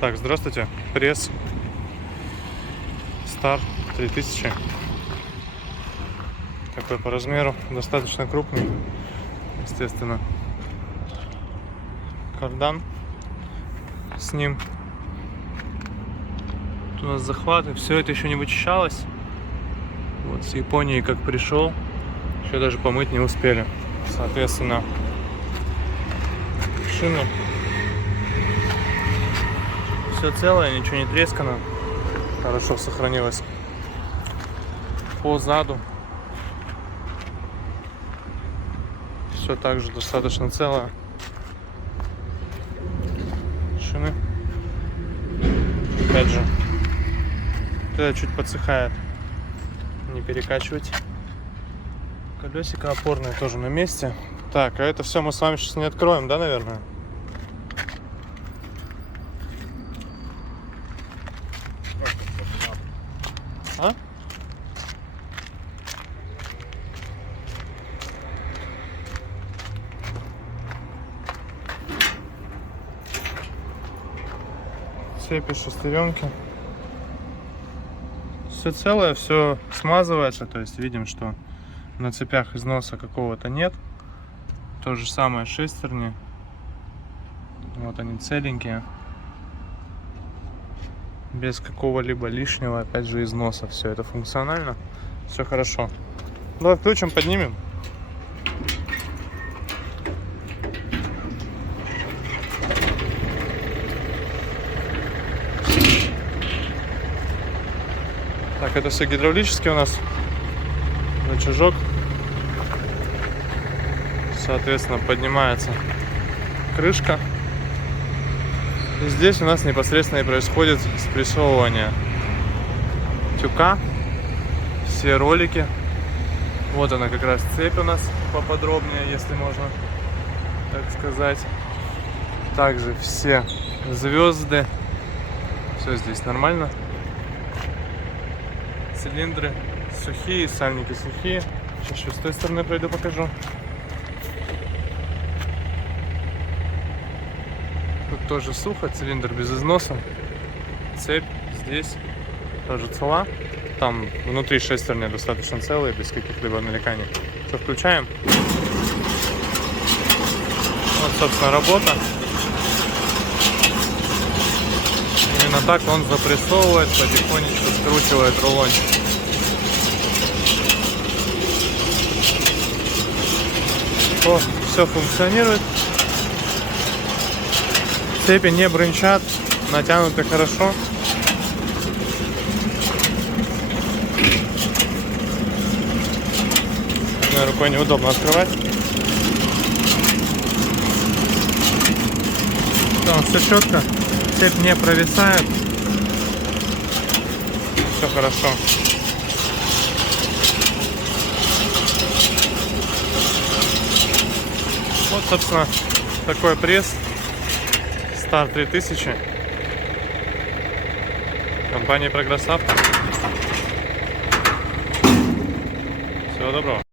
Так, здравствуйте. Пресс Star 3000. Такой по размеру, достаточно крупный. Естественно, кардан с ним. Тут у нас захваты. Все это еще не вычищалось. Вот с Японии как пришел, еще даже помыть не успели. Соответственно, шины все целое, ничего не трескано, хорошо сохранилось. По заду все также достаточно целое. Шины, опять же, это чуть подсыхает, не перекачивать. Колесико опорное тоже на месте. Так, а это все мы с вами сейчас не откроем, да, наверное? А? Цепи, шестеренки. Все целое, все смазывается, то есть видим, что на цепях износа какого-то нет. То же самое шестерни. Вот они целенькие. Без какого-либо лишнего, опять же, износа. Все это функционально. Все хорошо. Давай включим, поднимем. Так, это все гидравлический у нас рычажок. Соответственно, поднимается крышка. И здесь у нас непосредственно и происходит спрессовывание тюка. Все ролики. Вот она как раз цепь у нас поподробнее, если можно так сказать. Также все звезды. Все здесь нормально. Цилиндры сухие, сальники сухие. Сейчас еще с той стороны пройду, покажу. Тут тоже сухо, цилиндр без износа. Цепь здесь тоже цела. Там внутри шестерни достаточно целые, без каких-либо нареканий. Все, включаем. Вот, собственно, работа. Именно так он запрессовывает, потихонечку скручивает рулончик. Все функционирует. Цепи не брынчат, натянуты хорошо. Рукой неудобно открывать. Там все четко, цепь не провисает. Все хорошо. Вот, собственно, такой пресс Star 3000 компании Progress Auto. Всего доброго.